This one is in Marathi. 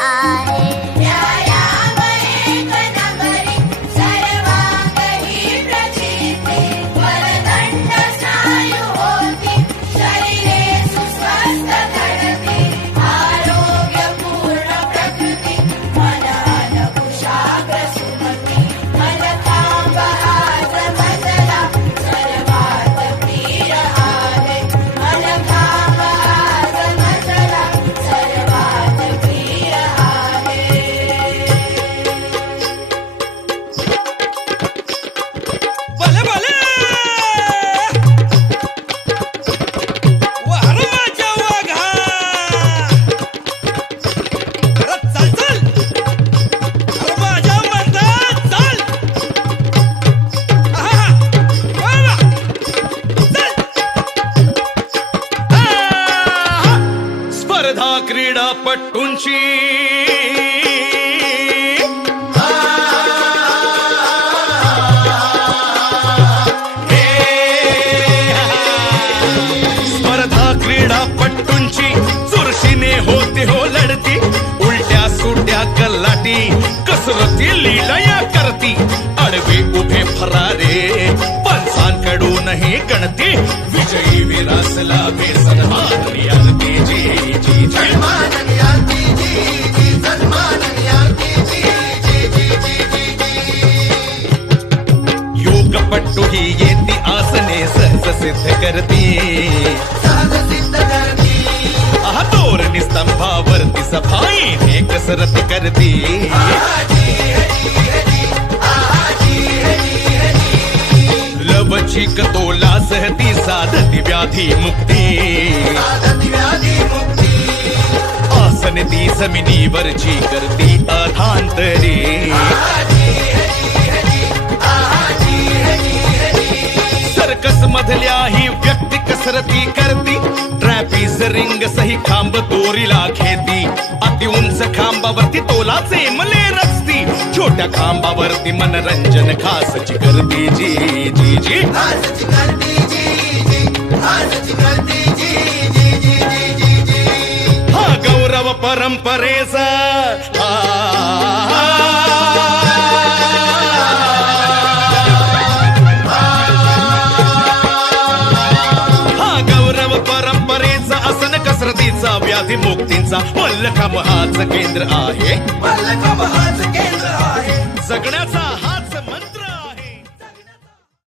आहे. क्रीडापटूंची स्पर्धा क्रीडापटूंची चुरशीने होते हो लढती, उलट्या सुट्या कल्लाटी कसरती लीलया करती, आडवे उभे फरारे पंचांकडूनही गणती, विजयी विरासला बेसन्मान नियती जी जी सन्मान नियती जी जी सन्मान नियती जी जी जी जी योगपट्टू ही येती आसने सहज सिद्ध करती, सहज सिद्ध करती, दोरणी स्तंभावरती सफाईने कसरत करती, लवचिक तोला सहती साधती व्याधी मुक्ती, आसन ती जमिनीवरची करती अधांतरी, सर्कस मधल्या ही व्यक्ती कसरती करती, ट्रॅपिस रिंग सही खांब दोरीला घेती, अति उंच खांबावरती तोलाचे मले रचती, छोट्या खांबावरती मनरंजन खासची करती जी जी जी खासची करती जी जी खासची करती जी जी जी जी जी हा गौरव परंपरेचा कसरतीचा व्याधी मुक्तीचा मल्लखांब हाच केंद्र आहे, मल्लखांब हाच केंद्र आहे, जगण्याचा